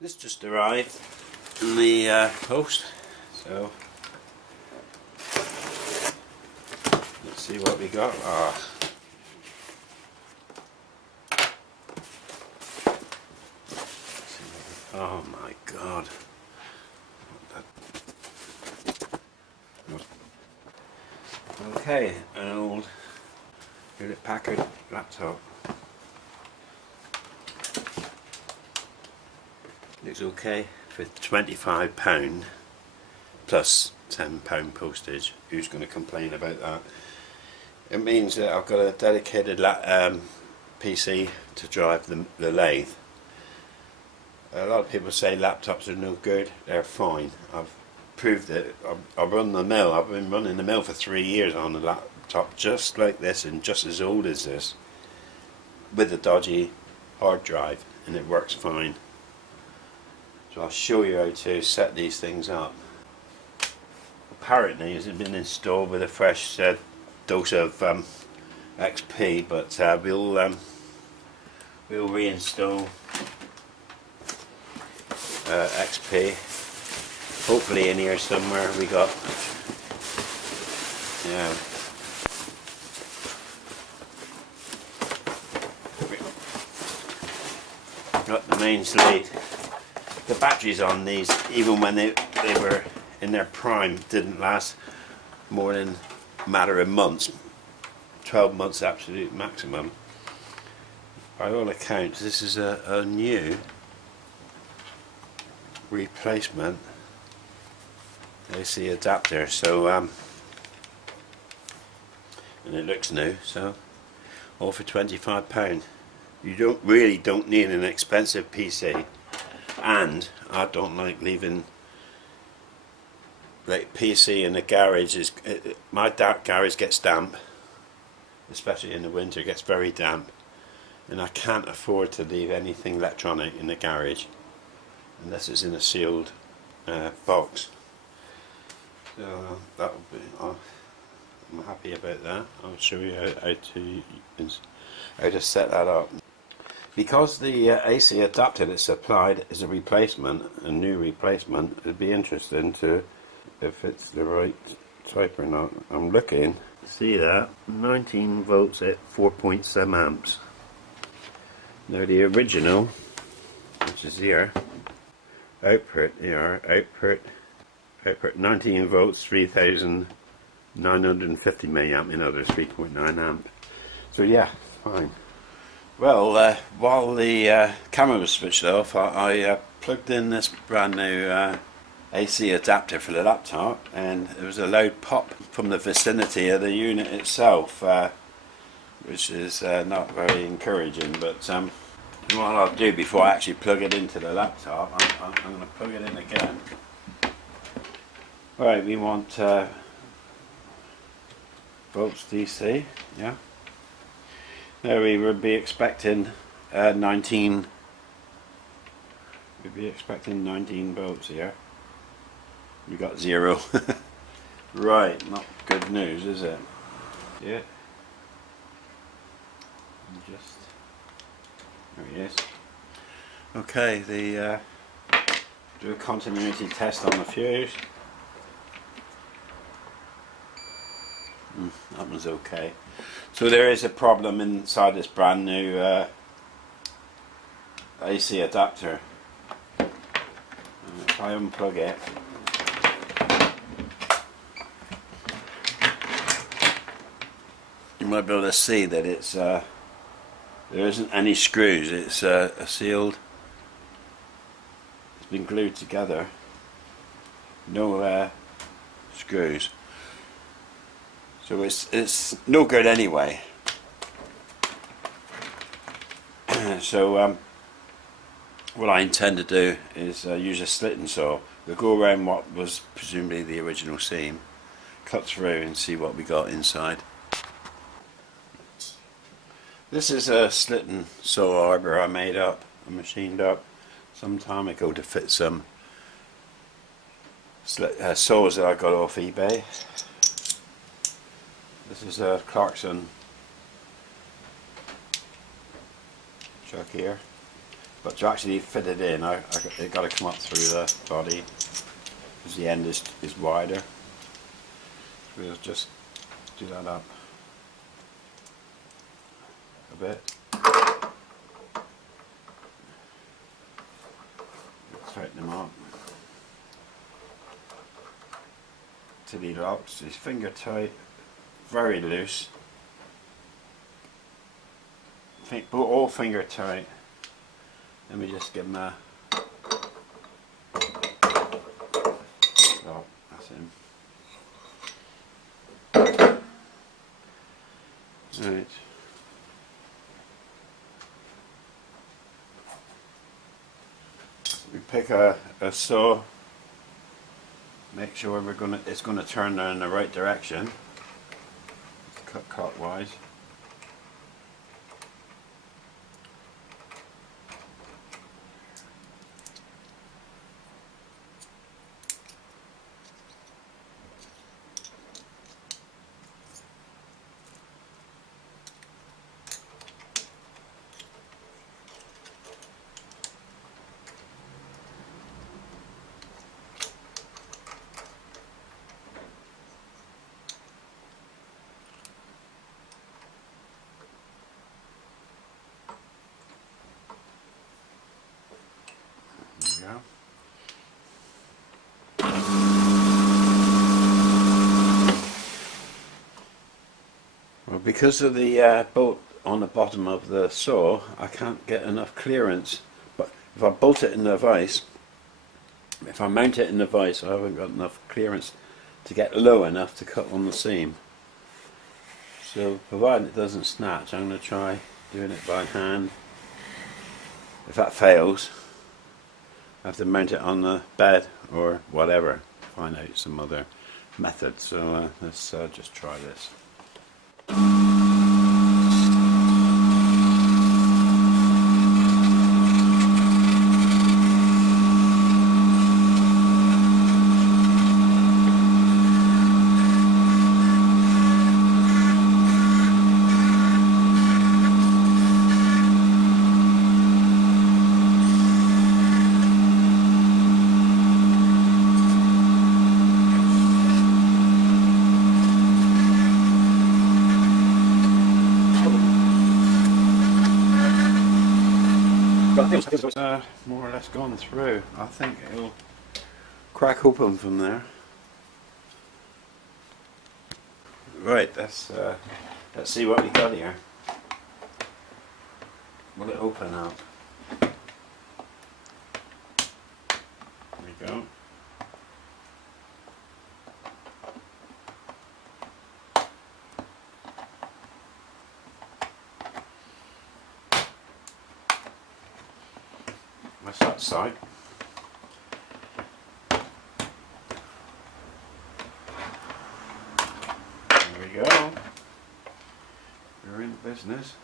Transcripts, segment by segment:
This just arrived in the post, so let's see what we got. Oh my god. Okay, an old Hewlett-Packard laptop. Looks okay for £25 plus £10 postage. Who's going to complain about that? It means that I've got a dedicated PC to drive the lathe. A lot of people say laptops are no good. They're fine. I've proved it. I run the mill. I've been running the mill for 3 years on a laptop just like this and just as old as this, with a dodgy hard drive, and it works fine. So I'll show you how to set these things up. Apparently it's been installed with a fresh dose of XP, but we'll reinstall XP. Hopefully in here somewhere we got, yeah, got the mains lead. The batteries on these, even when they were in their prime, didn't last more than a matter of months. 12 months absolute maximum. By all accounts, this is a new replacement AC adapter, so and it looks new, so all for £25. You really don't need an expensive PC. And I don't like leaving PC in the garage. My garage gets damp, especially in the winter. It gets very damp, and I can't afford to leave anything electronic in the garage unless it's in a sealed box. So that will be. I'm happy about that. I'll show you how to set that up. Because the AC adapter that's supplied is a replacement, a new replacement, it'd be interesting to if it's the right type or not. I'm looking. See that? 19 volts at 4.7 amps. Now the original, which is here, output 19 volts, 3950 milliamp, in other 3.9 amp. So yeah, fine. Well, while the camera was switched off, I plugged in this brand new AC adapter for the laptop, and there was a loud pop from the vicinity of the unit itself, which is not very encouraging. But what I'll do before I actually plug it into the laptop, I'm going to plug it in again. Right, we want volts DC, yeah. Now we would be expecting 19. We'd be expecting 19 volts here. We got 0. Right, not good news, is it? Yeah. Just there he is. Okay, do a continuity test on the fuse. That was okay. So there is a problem inside this brand new AC adapter. And if I unplug it, you might be able to see that it's there isn't any screws. It's a sealed. It's been glued together. No screws. So it's no good anyway. So what I intend to do is use a slitting saw. We'll go around what was presumably the original seam, cut through and see what we got inside. This is a slitting saw arbor I made up, I machined up some time ago to fit some saws that I got off eBay. This is a Clarkson chuck here. But to actually fit it in, it got to come up through the body because the end is wider. So we'll just do that up a bit. Tighten them up till he locks. His finger tight, very loose. All finger tight. Let me just give him a. Oh, that's him. Right. We pick a saw. Make sure it's gonna turn in the right direction. Cut clockwise. There we go. Well, because of the bolt on the bottom of the saw, I can't get enough clearance. But if I bolt it in the vise, if I mount it in the vise, I haven't got enough clearance to get low enough to cut on the seam. So, provided it doesn't snatch, I'm going to try doing it by hand. If that fails, I have to mount it on the bed or whatever. Find out some other method. So let's just try this. It's more or less gone through. I think it'll crack open from there. Right, let's see what we got here. Will it open up? There we go. That's that side. There we go. We're in business.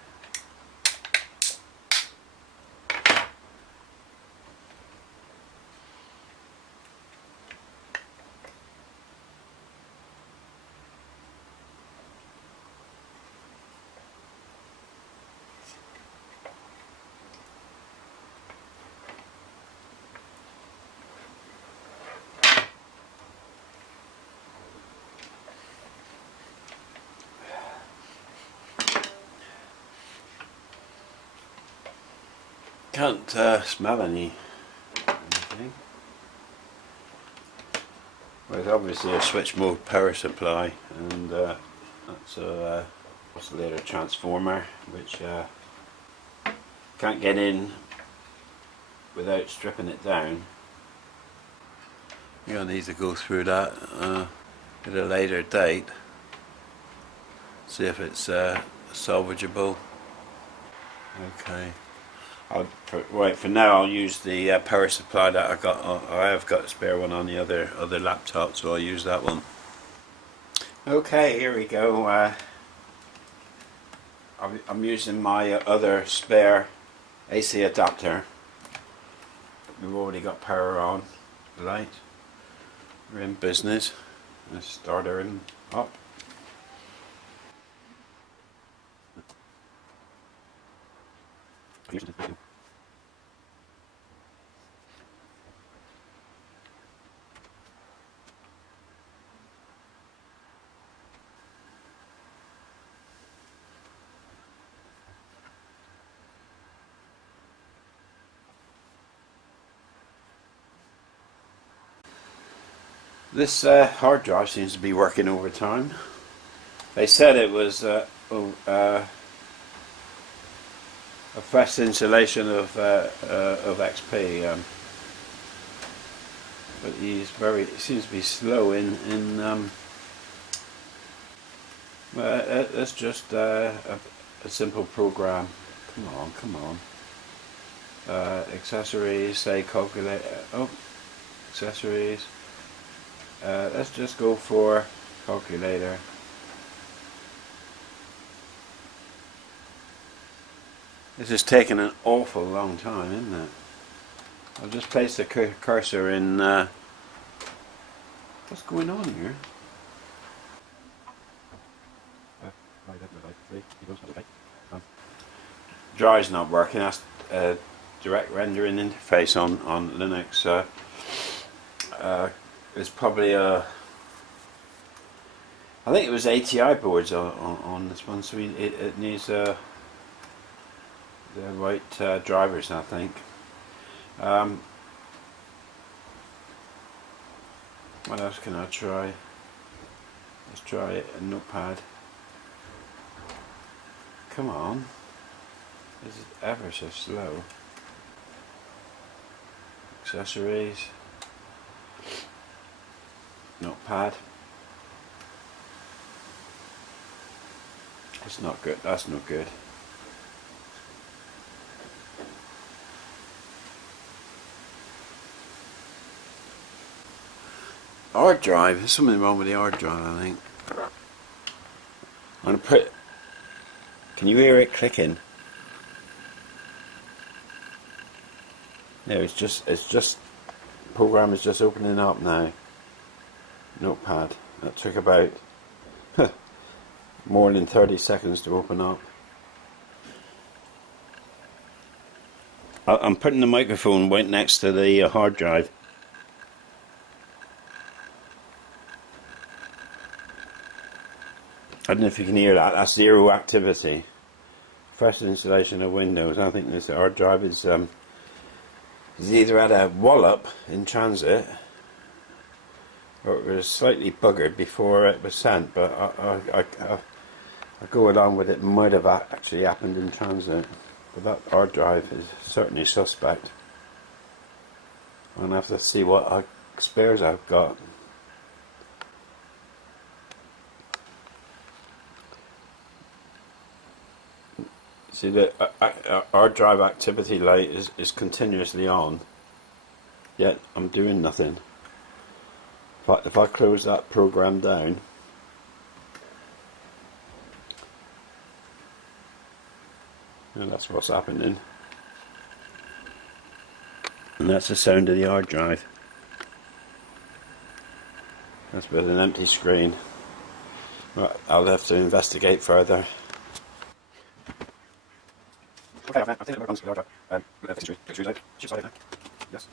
Can't smell anything. Well, it's obviously a switch mode power supply, and that's a oscillator transformer, which can't get in without stripping it down. You're gonna need to go through that at a later date. See if it's salvageable. Okay. Right, for now I'll use the power supply that I have got a spare one on the other laptop, so I'll use that one. Okay, here we go. I'm using my other spare AC adapter. We've already got power on. Right, we're in business. Let's start her up. This hard drive seems to be working overtime. They said it was a fresh installation of XP, but he seems to be slow in that's just a simple program. Come on. Accessories, say calculator. Oh, accessories. Let's just go for calculator. This is taking an awful long time, isn't it? I'll just place the cursor in. What's going on here? Dry's not working. That's direct rendering interface on Linux. It's probably I think it was ATI boards on this one, so it needs the right drivers, I think. What else can I try? Let's try a notepad. Come on. This is ever so slow. Accessories. Notepad. It's not good. That's not good. Hard drive. There's something wrong with the hard drive, I think. I'm gonna put. Can you hear it clicking? No, it's just. Program is just opening up now. Notepad. That took about more than 30 seconds to open up. I'm putting the microphone right next to the hard drive. I don't know if you can hear that. That's zero activity. Fresh installation of Windows. I think this hard drive is either had a wallop in transit, or it was slightly buggered before it was sent. But I go along with it. Might have actually happened in transit. But that hard drive is certainly suspect. I'm gonna have to see what spares I've got. See, the hard drive activity light is continuously on, yet I'm doing nothing. If I close that program down, and that's what's happening, and that's the sound of the hard drive. That's with an empty screen. Right, I'll have to investigate further. Okay, I've taken a look on the hard drive. Pictures out. Shift side now. Yes.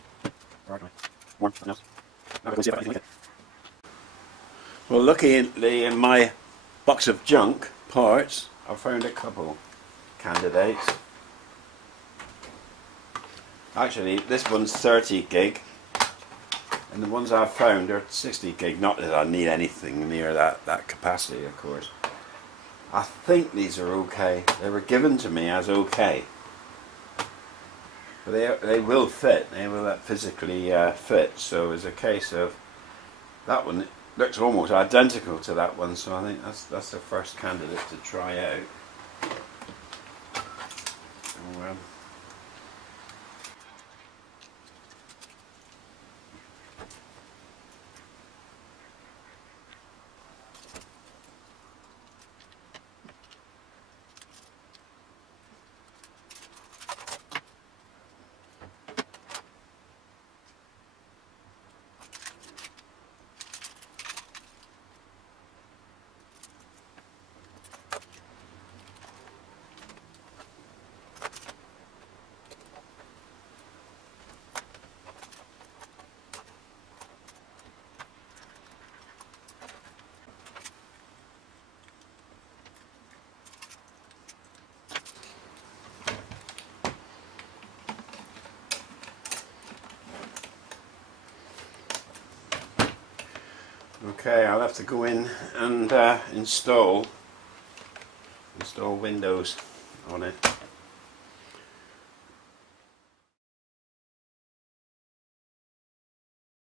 Hard drive. Warm. Nothing else. Now we can see if I can link it. Well, luckily in my box of junk parts, I found a couple candidates. Actually, this one's 30 gig, and the ones I've found are 60 gig. Not that I need anything near that capacity, of course. I think these are okay. They were given to me as okay, but they will fit. They will physically fit. So it's a case of that one looks almost identical to that one. So I think that's the first candidate to try out. So, Okay, I'll have to go in and install Windows on it.